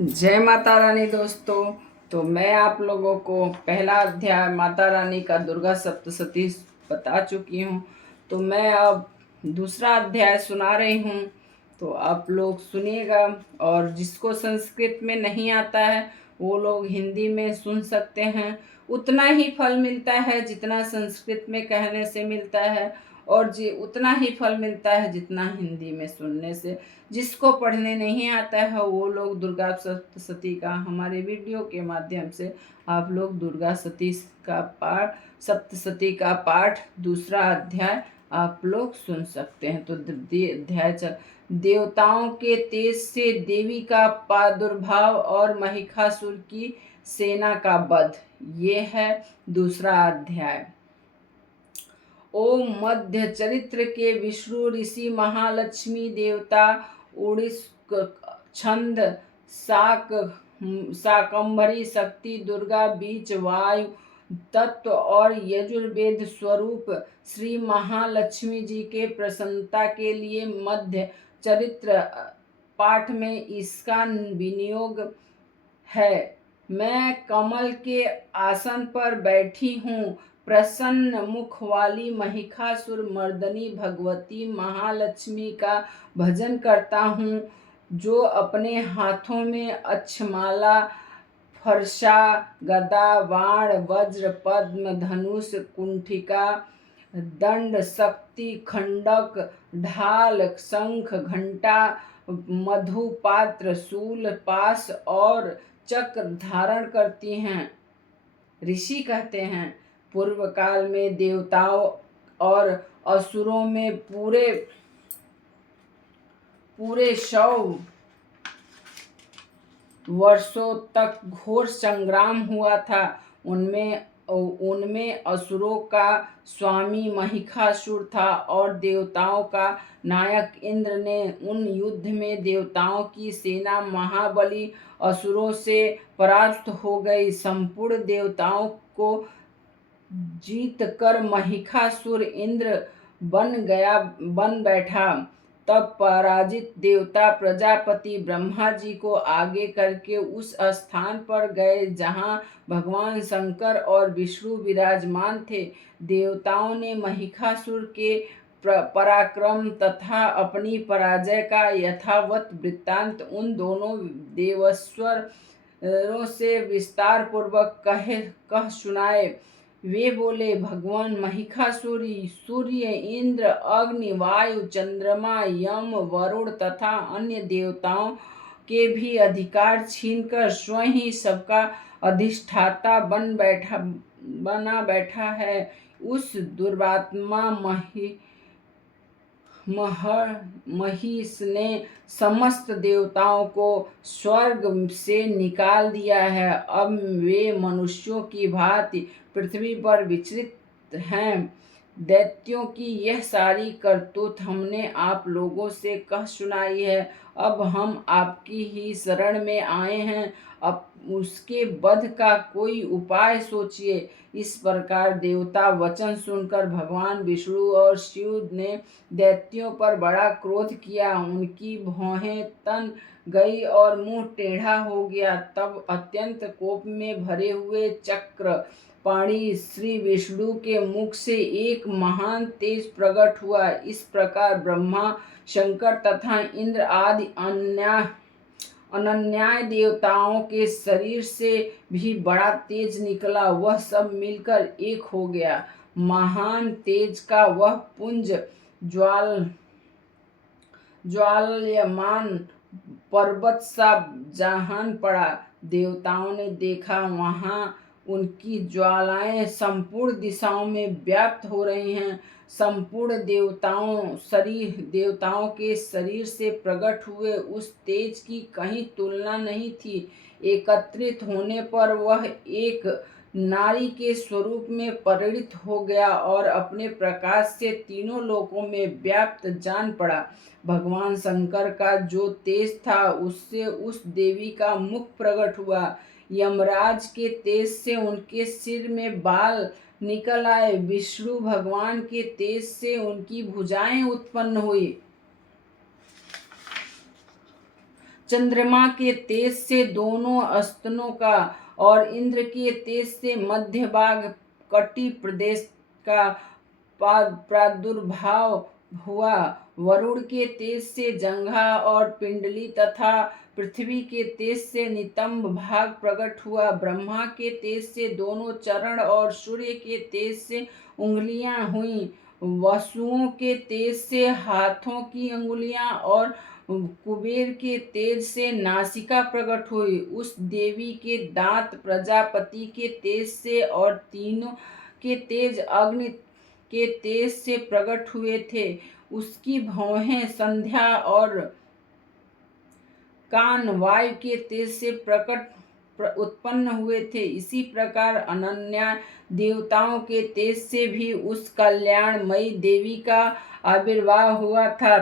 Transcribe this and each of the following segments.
जय माता रानी दोस्तों। तो मैं आप लोगों को पहला अध्याय माता रानी का दुर्गा सप्तशती बता चुकी हूँ। तो मैं अब दूसरा अध्याय सुना रही हूँ, तो आप लोग सुनिएगा। और जिसको संस्कृत में नहीं आता है वो लोग हिंदी में सुन सकते हैं। उतना ही फल मिलता है जितना संस्कृत में कहने से मिलता है, और जी उतना ही फल मिलता है जितना हिंदी में सुनने से। जिसको पढ़ने नहीं आता है वो लोग दुर्गा सप्तशती का हमारे वीडियो के माध्यम से आप लोग दुर्गा सप्तशती का पाठ दूसरा अध्याय आप लोग सुन सकते हैं। तो अध्याय चल देवताओं के तेज से देवी का प्रादुर्भाव और महिषासुर की सेना का वध, ये है दूसरा अध्याय। ओम मध्य चरित्र के विष्णु ऋषि महालक्ष्मी देवता उड़िस छंद शाकंभरी शक्ति दुर्गा बीच वायु तत्व और यजुर्वेद स्वरूप श्री महालक्ष्मी जी के प्रसन्नता के लिए मध्य चरित्र पाठ में इसका विनियोग है। मैं कमल के आसन पर बैठी हूँ, प्रसन्न मुख वाली महिषासुर मर्दनी भगवती महालक्ष्मी का भजन करता हूँ, जो अपने हाथों में अक्षमाला, फरसा, गदा, बाण, वज्र, पद्म, धनुष, कुंठिका, दंड, शक्ति, खंडक, ढाल, शंख, घंटा, मधुपात्र, शूल, पाश और चक्र धारण करती हैं। ऋषि कहते हैं, पूर्व काल में देवताओं और असुरों में पूरे 100 वर्षों तक घोर संग्राम हुआ था। उनमें असुरों का स्वामी महिषासुर था और देवताओं का नायक इंद्र ने उन युद्ध में देवताओं की सेना महाबली असुरों से परास्त हो गई। संपूर्ण देवताओं को जीत कर महिषासुर इंद्र बन बैठा। तब पराजित देवता प्रजापति ब्रह्मा जी को आगे करके उस स्थान पर गए जहाँ भगवान शंकर और विष्णु विराजमान थे। देवताओं ने महिषासुर के पराक्रम तथा अपनी पराजय का यथावत वृत्तांत उन दोनों देवेश्वरों से विस्तार पूर्वक कह सुनाए। वे बोले, भगवान महिषासुर सूर्य, इंद्र, अग्नि, वायु, चंद्रमा, यम, वरुण तथा अन्य देवताओं के भी अधिकार छीनकर स्वयं ही सबका अधिष्ठाता बना बैठा है। उस दुर्वात्मा महिष ने समस्त देवताओं को स्वर्ग से निकाल दिया है। अब वे मनुष्यों की भांति पृथ्वी पर विचरित हैं। दैत्यों की यह सारी करतूत हमने आप लोगों से कह सुनाई है। अब हम आपकी ही शरण में आए हैं, अब उसके वध का कोई उपाय सोचिए। इस प्रकार देवता वचन सुनकर भगवान विष्णु और शिव ने दैत्यों पर बड़ा क्रोध किया। उनकी भौहें तन गई और मुंह टेढ़ा हो गया। तब अत्यंत कोप में भरे हुए चक्र पाणी श्री विष्णु के मुख से एक महान तेज प्रकट हुआ। इस प्रकार ब्रह्मा, शंकर तथा इंद्र आदि अनन्य देवताओं के शरीर से भी बड़ा तेज निकला। वह सब मिलकर एक हो गया। महान तेज का वह पुंज ज्वाल्यमान पर्वत सा जान पड़ा। देवताओं ने देखा, वहां उनकी ज्वालाएं संपूर्ण दिशाओं में व्याप्त हो रही हैं। संपूर्ण देवताओं के शरीर से प्रकट हुए उस तेज की कहीं तुलना नहीं थी। एकत्रित होने पर वह एक नारी के स्वरूप में परिणित हो गया और अपने प्रकाश से तीनों लोकों में व्याप्त जान पड़ा। भगवान शंकर का जो तेज था उससे उस देवी का मुख प्रकट हुआ। यमराज के तेज से उनके सिर में बाल निकल आए। विष्णु भगवान के तेज से उनकी भुजाएं उत्पन्न हुई। चंद्रमा के तेज से दोनों स्तनों का और इंद्र के तेज से मध्य भाग कटी प्रदेश का प्रादुर्भाव हुआ। वरुण के तेज से जंघा और पिंडली तथा पृथ्वी के तेज से नितंब भाग प्रकट हुआ। ब्रह्मा के तेज से दोनों चरण और सूर्य के तेज से उंगलियां हुई। वसुओं के तेज से हाथों की अंगुलियां और कुबेर के तेज से नासिका प्रकट हुई। उस देवी के दांत प्रजापति के तेज से और तीनों के तेज अग्नि के तेज से प्रकट हुए थे। उसकी भौहें संध्या और कान वायु के तेज से उत्पन्न हुए थे। इसी प्रकार अनन्या देवताओं के तेज से भी उस कल्याणमयी देवी का आविर्भाव हुआ था।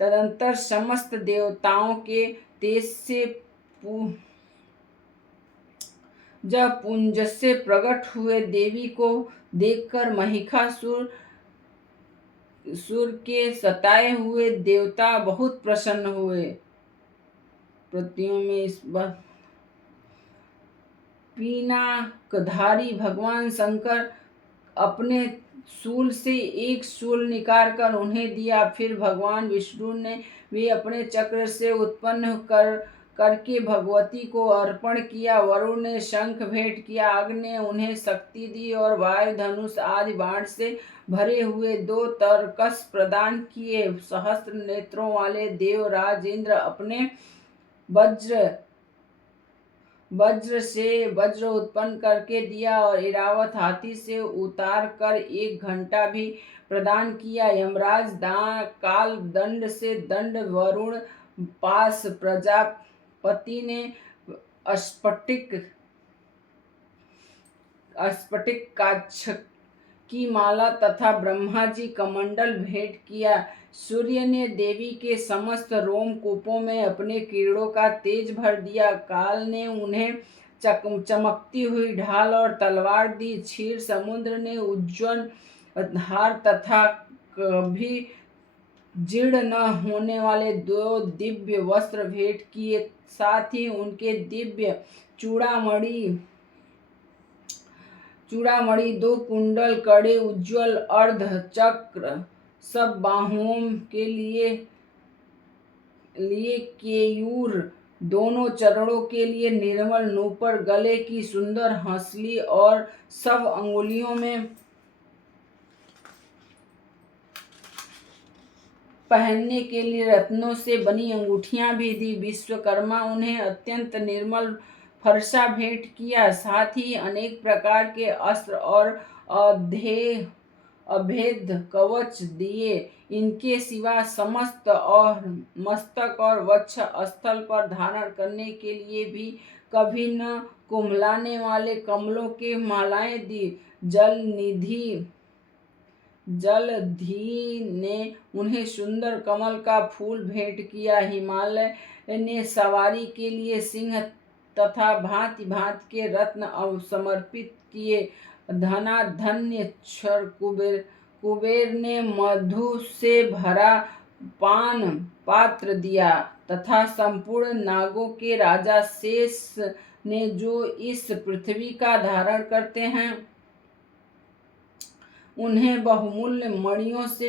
तदंतर समस्त देवताओं के तेज से जब पुंज से प्रकट हुए देवी को देखकर महिषासुर के सताए हुए देवता बहुत प्रसन्न हुए। प्रतियों में इस बार पिनाकधारी भगवान शंकर अपने शूल से एक शूल निकाल कर उन्हें दिया। फिर भगवान विष्णु ने वे अपने चक्र से उत्पन्न करके भगवती को अर्पण किया। वरुण ने शंख भेंट किया, अग्नि ने उन्हें शक्ति दी और वायु धनुष आदि बाण से भरे हुए 2 तरकस प्रदान किए। सहस्त्र नेत्रों वाले देवराज इंद्र अपने वज्र से वज्र उत्पन्न करके दिया और इरावत हाथी से उतार कर 1 घंटा भी प्रदान किया। यमराज काल दंड से दंड, वरुण पास, प्रजापति ने स्फटिक काष्ठ की माला तथा ब्रह्मा जी कमंडल भेंट किया। सूर्य ने देवी के समस्त रोमकूपों में अपने किरणों का तेज भर दिया। काल ने उन्हें चमकती हुई ढाल और तलवार दी। क्षीर समुद्र ने उज्ज्वल हार तथा कभी जीर्ण न होने वाले 2 दिव्य वस्त्र भेंट किए। साथ ही उनके दिव्य चूड़ामणि 2 कुंडल, कड़े, उज्ज्वल अर्ध चक्र, सब बाहुओं के लिए केयूर, दोनों चरणों के लिए निर्मल नूपुर, गले की सुंदर हंसली और सब अंगुलियों में पहनने के लिए रत्नों से बनी अंगूठियां भी दी। विश्वकर्मा उन्हें अत्यंत निर्मल फरसा भेंट किया। साथ ही अनेक प्रकार के अस्त्र और अभेद कवच दिए। इनके सिवा समस्त और मस्तक और वक्ष स्थल पर धारण करने के लिए भी कभी न कुम्हलाने वाले कमलों के मालाएं दी। जलधि ने उन्हें सुंदर कमल का फूल भेंट किया। हिमालय ने सवारी के लिए सिंह तथा भांति भांति के रत्न समर्पित किए। धनाढ्य क्षर कुबेर ने मधु से भरा पान पात्र दिया तथा संपूर्ण नागों के राजा शेष ने, जो इस पृथ्वी का धारण करते हैं, उन्हें बहुमूल्य मणियों से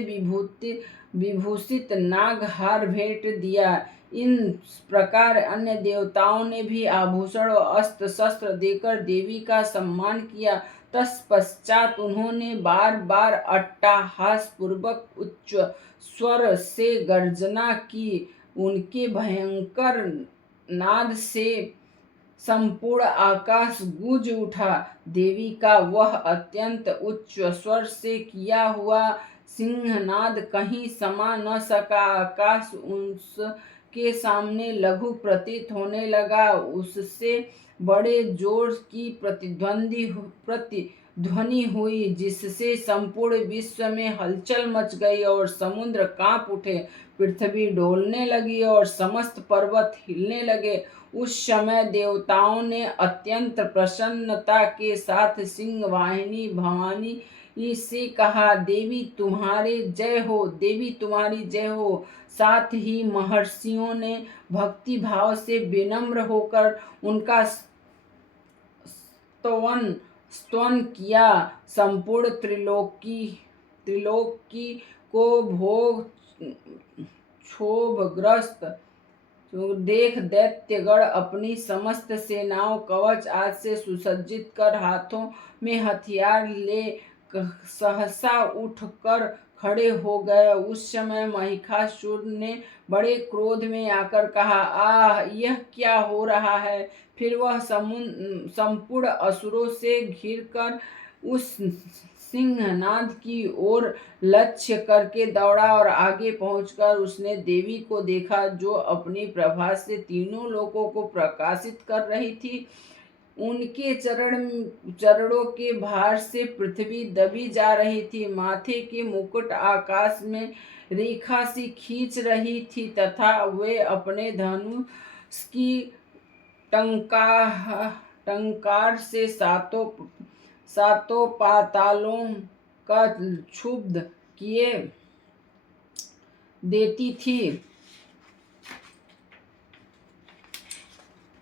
विभूषित नागहार भेंट दिया। इन प्रकार अन्य देवताओं ने भी आभूषण और अस्त्र शस्त्र देकर देवी का सम्मान किया। तत्पश्चात उन्होंने बार बार अट्टहास पूर्वक उच्च स्वर से गर्जना की। उनके भयंकर नाद से संपूर्ण आकाश गूंज उठा। देवी का वह अत्यंत उच्च स्वर से किया हुआ सिंहनाद कहीं समा न सका। आकाश उसके सामने लघु प्रतीत होने लगा। उससे बड़े जोर की प्रतिध्वनि हुई, जिससे संपूर्ण विश्व में हलचल मच गई और समुद्र कांप उठे, पृथ्वी डोलने लगी और समस्त पर्वत हिलने लगे। उस समय देवताओं ने अत्यंत प्रसन्नता के साथ सिंह वाहिनी भवानी इससे कहा, देवी तुम्हारे जय हो, देवी तुम्हारी जय हो। साथ ही महर्षियों ने भक्ति भाव से विनम्र होकर उनका स्तवन किया। संपूर्ण त्रिलोकी को भोग क्षोभग्रस्त देख दैत्यगण अपनी समस्त सेनाओं कवच आज से सुसज्जित कर हाथों में हथियार ले सहसा उठकर खड़े हो गए। उस समय महिषासुर ने बड़े क्रोध में आकर कहा, आह, यह क्या हो रहा है। फिर वह संपूर्ण असुरों से घिरकर उस सिंहनाद की ओर लक्ष्य करके दौड़ा और आगे पहुंचकर उसने देवी को देखा, जो अपनी प्रभा से तीनों लोकों को प्रकाशित कर रही थी। उनके चरणों के भार से पृथ्वी दबी जा रही थी। माथे के मुकुट आकाश में रेखा सी खींच रही थी तथा वे अपने धनुष की टंकार से सातों पातालों का क्षुब्ध किए देती थी।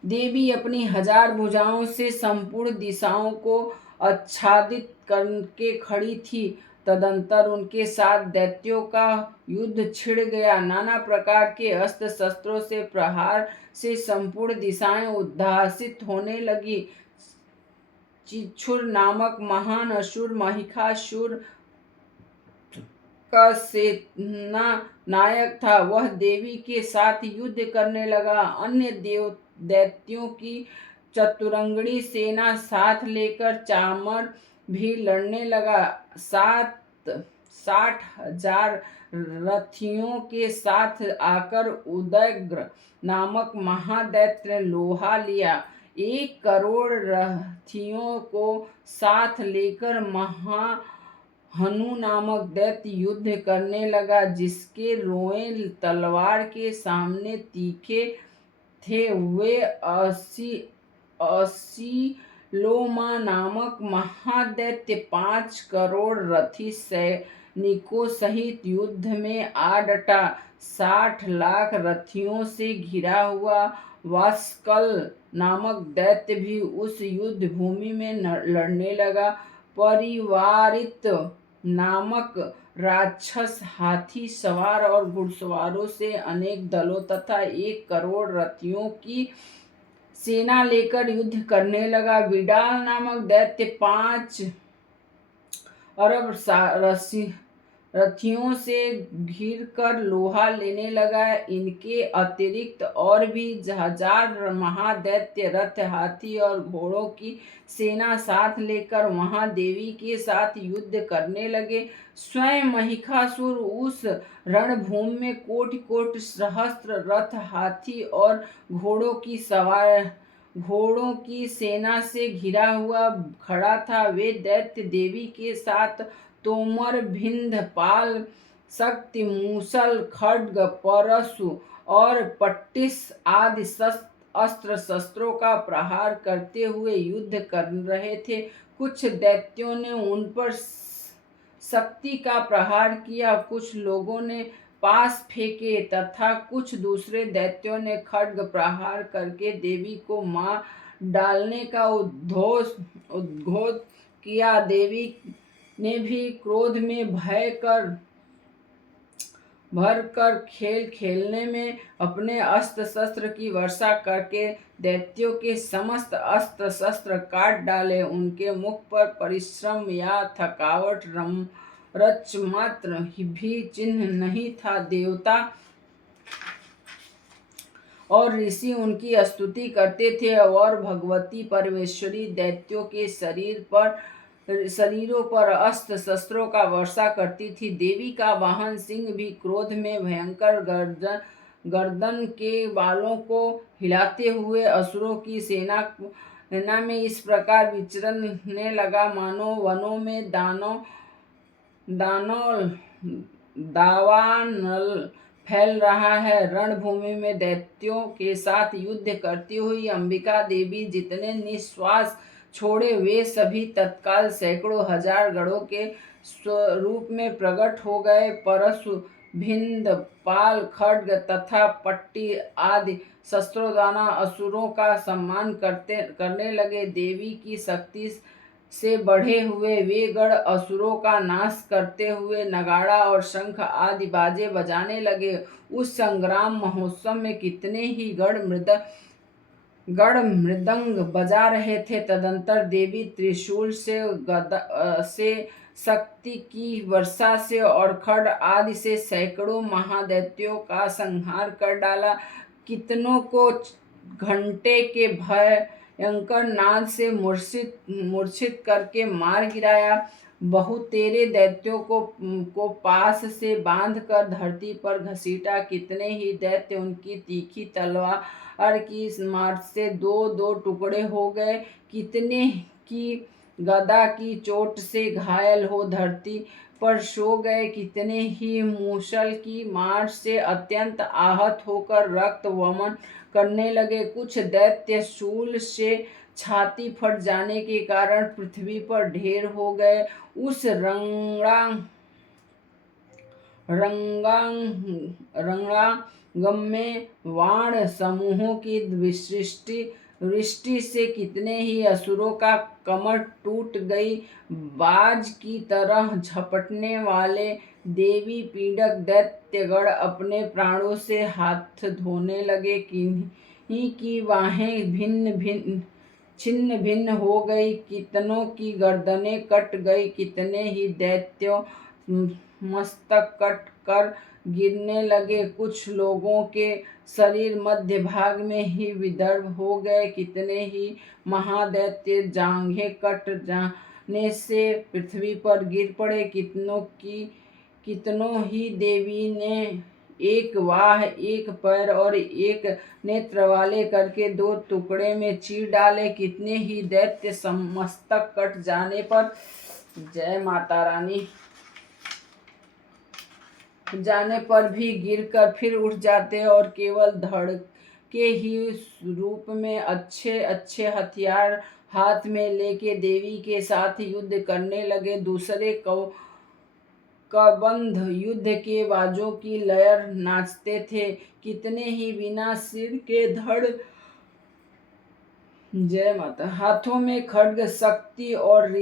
देवी अपनी 1000 भुजाओं से संपूर्ण दिशाओं को आच्छादित करके खड़ी थी। तदंतर उनके साथ दैत्यों का युद्ध छिड़ गया। नाना प्रकार के अस्त्र शस्त्रों से प्रहार से संपूर्ण दिशाएं उद्भासित होने लगी। चिच्छुर नामक महान असुर महिषासुर का सेना नायक था। वह देवी के साथ युद्ध करने लगा। अन्य दैत्यों की चतुरंगणी सेना साथ लेकर चामर भी लड़ने लगा। 60,000 रथियों के साथ आकर उदग्र नामक महादैत्य ने लोहा लिया। 1 करोड़ रथियों को साथ लेकर हनु नामक दैत्य युद्ध करने लगा, जिसके रोए तलवार के सामने तीखे थे। वे असीलोमा नामक महादैत्य 5 करोड़ रथी सैनिकों सहित युद्ध में आ डटा। 60 लाख रथियों से घिरा हुआ वास्कल नामक दैत्य भी उस युद्ध भूमि में लड़ने लगा। परिवारित नामक राक्षस हाथी सवार और घुड़सवारों से अनेक दलों तथा 1 करोड़ रथियों की सेना लेकर युद्ध करने लगा। विडाल नामक दैत्य 5 अरब रथियों से घिरकर लोहा लेने लगा। इनके अतिरिक्त और भी 1000 महादैत्य रथ, हाथी और घोड़ों की सेना साथ लेकर महादेवी के साथ युद्ध करने लगे। स्वयं महिषासुर उस रणभूमि में कोटि सहस्त्र रथ, हाथी और घोड़ों की सेना से घिरा हुआ खड़ा था। वे दैत्य देवी के साथ तोमर, भिंद, पाल, शक्ति, मूसल, खड्ग, परशु और पट्टिस आदि अस्त्र शस्त्रों का प्रहार करते हुए युद्ध कर रहे थे। कुछ दैत्यों ने उन पर शक्ति का प्रहार किया, कुछ लोगों ने पास फेंके तथा कुछ दूसरे दैत्यों ने खड्ग प्रहार करके देवी को मार डालने का उद्घोष किया। देवी ने भी क्रोध में भर कर खेल खेलने में अपने अस्त्र शस्त्र की वर्षा करके दैत्यों के समस्त अस्त्र शस्त्र काट डाले। उनके मुख पर परिश्रम या थकावट रच मात्र भी चिन्ह नहीं था। देवता और ऋषि उनकी स्तुति करते थे और भगवती परमेश्वरी दैत्यों के शरीरों पर अस्त्र शस्त्रों का वर्षा करती थी। देवी का वाहन सिंह भी क्रोध में भयंकर गर्दन के बालों को हिलाते हुए असुरों की सेना में इस प्रकार विचरने लगा, मानो वनों में दावानल फैल रहा है। रणभूमि में दैत्यों के साथ युद्ध करती हुई अंबिका देवी जितने निश्वास छोड़े वे सभी तत्काल सैकड़ों हजार गणों के स्वरूप में प्रकट हो गए। परशु, भिंद, पाल, खड्ग तथा पट्टी आदि शस्त्रों द्वारा असुरों का सम्मान करने लगे। देवी की शक्ति से बढ़े हुए वे गण असुरों का नाश करते हुए नगाड़ा और शंख आदि बाजे बजाने लगे। उस संग्राम महोत्सव में कितने ही गण मृदंग बजा रहे थे। तदंतर देवी त्रिशूल से, गदा से, शक्ति की वर्षा से और खड्ग आदि से सैकड़ों महादैत्यों का संहार कर डाला। कितनों को घंटे के भयंकर नाद से मूर्छित करके मार गिराया। बहुतेरे दैत्यों को पास से बांध कर धरती पर घसीटा। कितने ही दैत्य उनकी तीखी तलवार की मार से दो दो टुकड़े हो गए। कितने की गदा की चोट से घायल हो धरती पर सो गए। कितने ही मूसल की मार से अत्यंत आहत होकर रक्त वमन करने लगे। कुछ दैत्य शूल से छाती फट जाने के कारण पृथ्वी पर ढेर हो गए। उस रंगांगम में वाण समूहों की वृष्टि से कितने ही असुरों का कमर टूट गई। बाज की तरह झपटने वाले देवी पीड़क दैत्यगण अपने प्राणों से हाथ धोने लगे। किन्हीं की बाहें छिन्न भिन्न हो गई। कितनों की गर्दनें कट गई। कितने ही दैत्यों मस्तक कट कर गिरने लगे। कुछ लोगों के शरीर मध्य भाग में ही विदर्भ हो गए। कितने ही महादैत्य जांघें कट जाने से पृथ्वी पर गिर पड़े। कितनों ही देवी ने एक वाह, एक पैर और एक नेत्र वाले करके दो टुकड़े में चीर डाले। कितने ही दैत्य मस्तक कट जाने पर, जय माता रानी, जाने पर भी गिरकर फिर उठ जाते और केवल धड़ के ही रूप में अच्छे अच्छे हथियार हाथ में लेके देवी के साथ युद्ध करने लगे। दूसरे कबंध युद्ध के बाजों की लयर नाचते थे। कितने ही बिना सिर के धड़, जय माता, हाथों में खड्ग, शक्ति और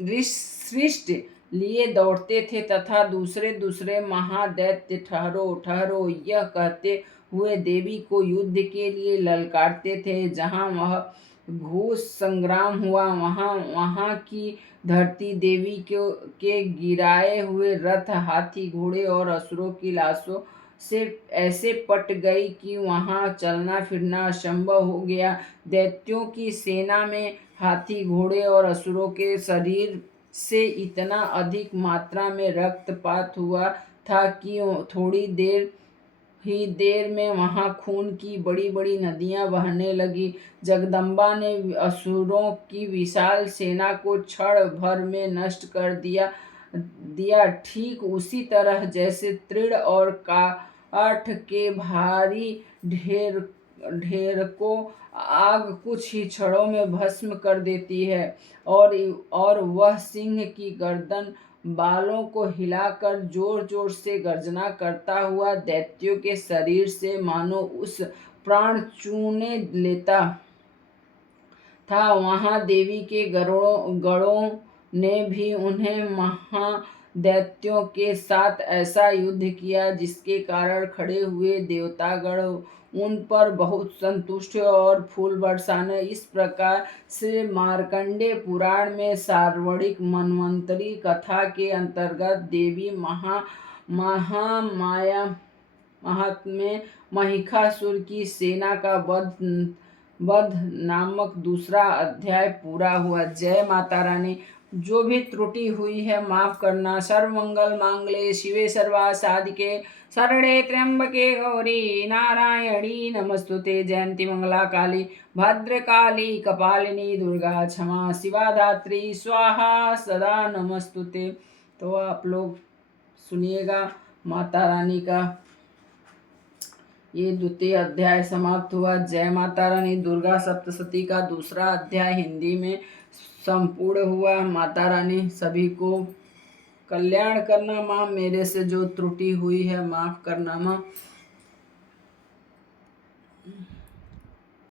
सृष्टि लिए दौड़ते थे तथा दूसरे महादैत्य ठहरो ठहरो यह कहते हुए देवी को युद्ध के लिए ललकारते थे। जहाँ वह घोष संग्राम हुआ वहाँ की धरती देवी के गिराए हुए रथ, हाथी, घोड़े और असुरों की लाशों से ऐसे पट गई कि वहाँ चलना फिरना असंभव हो गया। दैत्यों की सेना में हाथी, घोड़े और असुरों के शरीर से इतना अधिक मात्रा में रक्तपात हुआ था कि थोड़ी देर में वहाँ खून की बड़ी बड़ी नदियाँ बहने लगी। जगदम्बा ने असुरों की विशाल सेना को क्षण भर में नष्ट कर दिया। ठीक उसी तरह जैसे तृण और काठ के भारी ढेर को आग कुछ ही क्षणों में भस्म कर देती है और वह सिंह की गर्दन बालों को हिलाकर जोर जोर से गर्जना करता हुआ दैत्यों के शरीर से मानो उस प्राण चूने लेता था। वहाँ देवी के गणों ने भी उन्हें महादैत्यों के साथ ऐसा युद्ध किया जिसके कारण खड़े हुए देवतागण उन पर बहुत संतुष्ट और फूल बरसाने। इस प्रकार से मार्कंडेय पुराण में सार्वणिक मन्वंतरी कथा के अंतर्गत देवी महामाया महात्म्य महिषासुर की सेना का वध नामक दूसरा अध्याय पूरा हुआ। जय माता रानी। जो भी त्रुटि हुई है माफ करना। सर्वमंगल मांगल्ये शिवे सर्वासाधिके शरणे त्र्यंबके गौरी नारायणी नमस्तुते। जयंती मंगला काली भद्रकाली कपालिनी दुर्गा क्षमा शिवा धात्री स्वाहा सदा नमस्तुते। तो आप लोग सुनिएगा माता रानी का ये द्वितीय अध्याय समाप्त हुआ। जय माता रानी। दुर्गा सप्तशती का दूसरा अध्याय हिंदी में संपूर्ण हुआ। माता रानी सभी को कल्याण करना माँ। मेरे से जो त्रुटि हुई है माफ़ करना माँ।